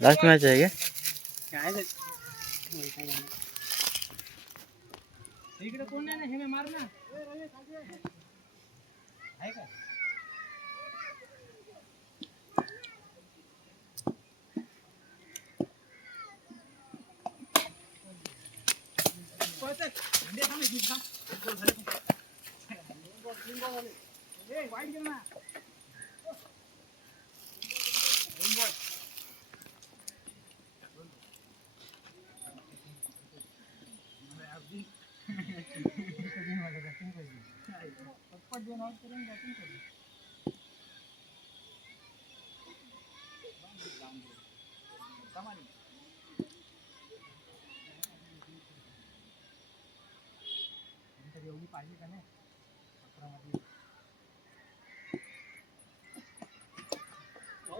Last match आहे का? इकडे कोण नाही ना, हे मार ना आहे का? वाईट गेला ना. एवढी पाहिजे का नाही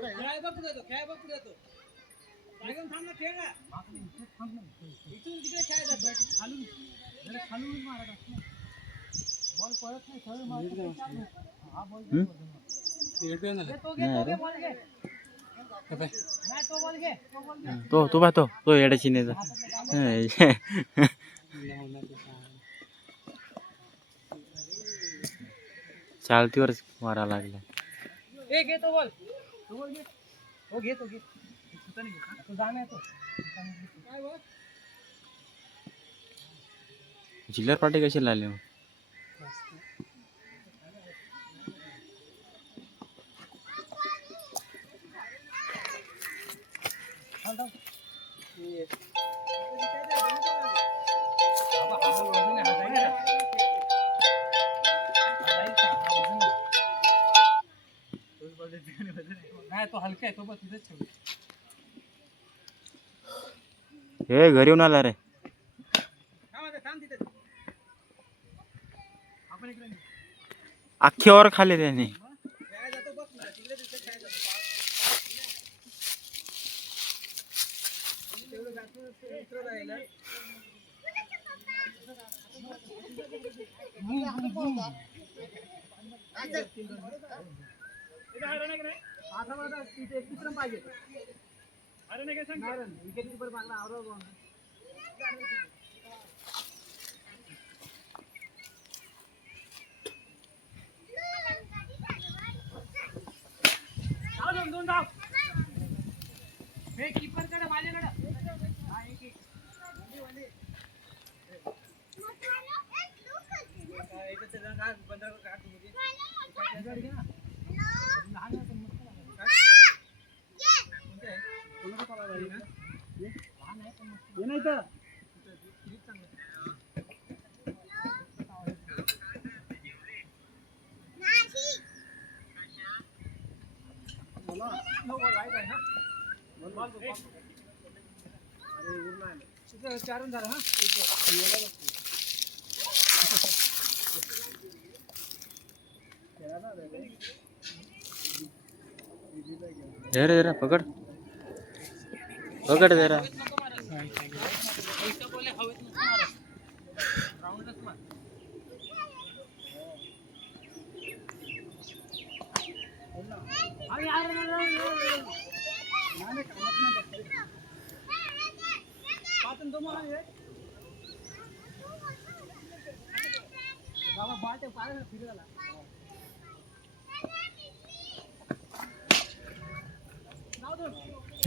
खेळाय बघ पुढे येतो जागेवर थांब ना, खेळ ना इथून तिकडे खेळायचं खालून मारत असतो बॉल पळत नाही सरळ मारतो हा बॉल तो बॉल घे तो पाहतो तो येड्या चिनेचा चालतीवरच मारा लागला. ए घे तो बॉल घे तो घे तो जाणे तो काय बॉल चिल्लर पार्टी कशी लागली मग? नाही तो हलका आहे तो बस तिथेच ठेव. हे घरी येऊन आला रे. अख्खी ओव्हर खाल्ली त्याने. पाहिजे अरे नाही काय सांग विकेट कीपर मागला आवरा दोन धाव हे कीपर कडे माझ्याकडे हा एक एक एकच काय बंद काढ तुम्ही चारून झालं हा दे रे पकड पकड जरा.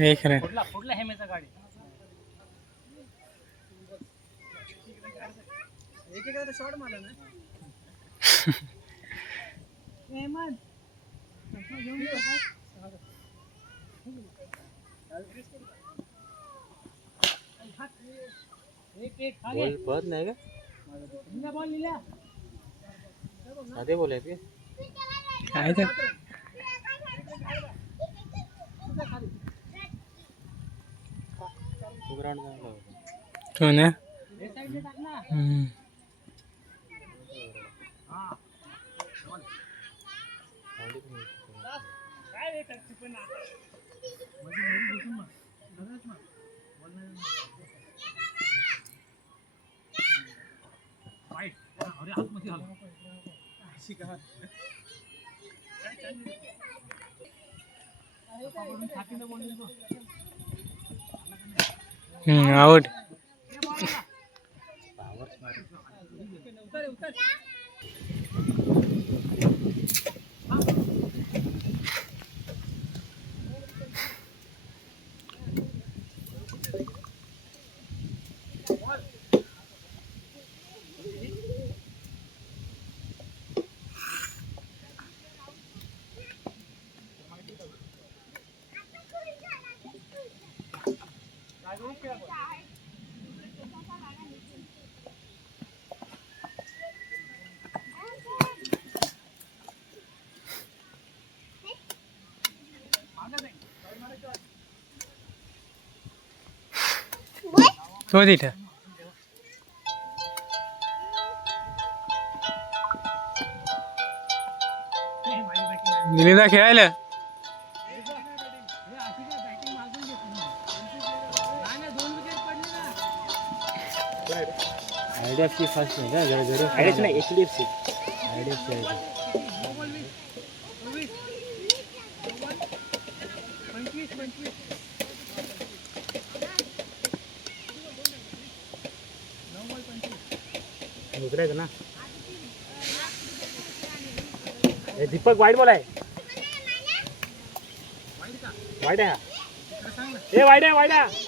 एक रे फुटला हेमेचा गाडी एक शॉट मारला ना बॉल पळत नाही का? बॉल लिहिला साधे बॉल आहेत काय तर ग्राउंड चांगला होता. तो ना अरे आतमध्ये आलो शिकार आवड तो तिथं गिलीला खेळायला आयडीएफसी फर्स्ट नाही का आयडीएफसी नाही एचडीएफसी आयडीएफसी उतरायचं ना दीपक वाईट बोलाय वाईट आहे ए वाईट आहे वाईट आहे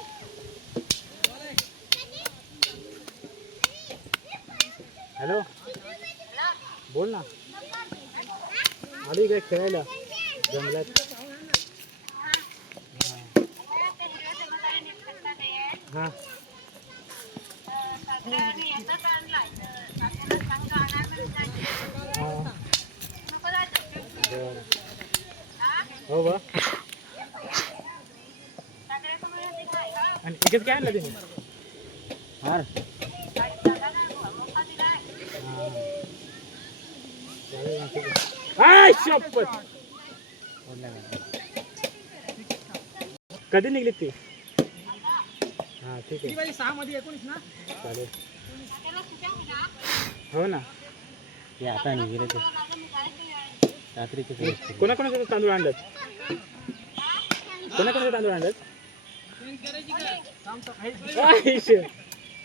हॅलो बोल ना आली काय खेळायला जंगलात हां हो बा आणि एकच काय आणलं तुम्ही हार कधी निघली ती हा ठीक आहे 6 मध्ये 19 ना चालेल हो ना ते आता निघले ते रात्रीचे कोणाकोणाचे तांदूळ आणलं कोणाकोणाचे तांदूळ आणलं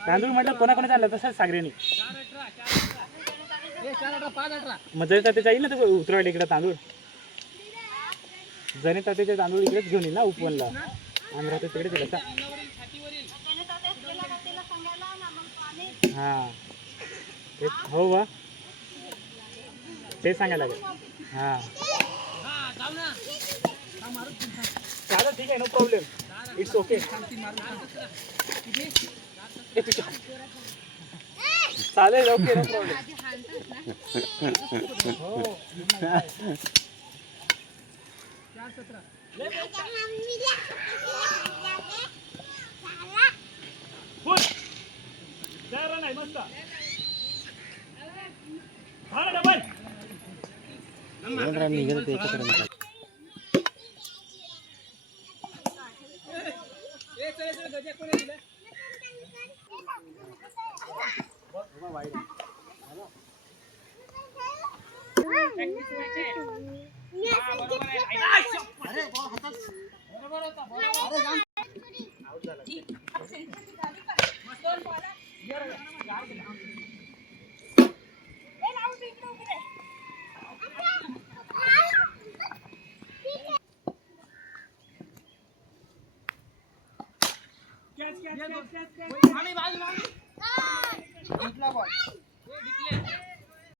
तांदूळ म्हटलं कोणाकोणाचं आणलं तसंच सागरेनी मग जरी तात्याचा येईल ना तो उतरवायला इकडे तांदूळ जरी तात्याचे तांदूळ इकडेच घेऊन येईल ना उपवनला आम्ही राहतो तिकडे दिलं का हां ते हो बा ते सांगायला लागेल हां चालेल ठीक आहे नो प्रॉब्लेम इट्स ओके चालेल ओके नो प्रॉब्लेम हो नाही मस्त निघत एकत्र आणि बाजू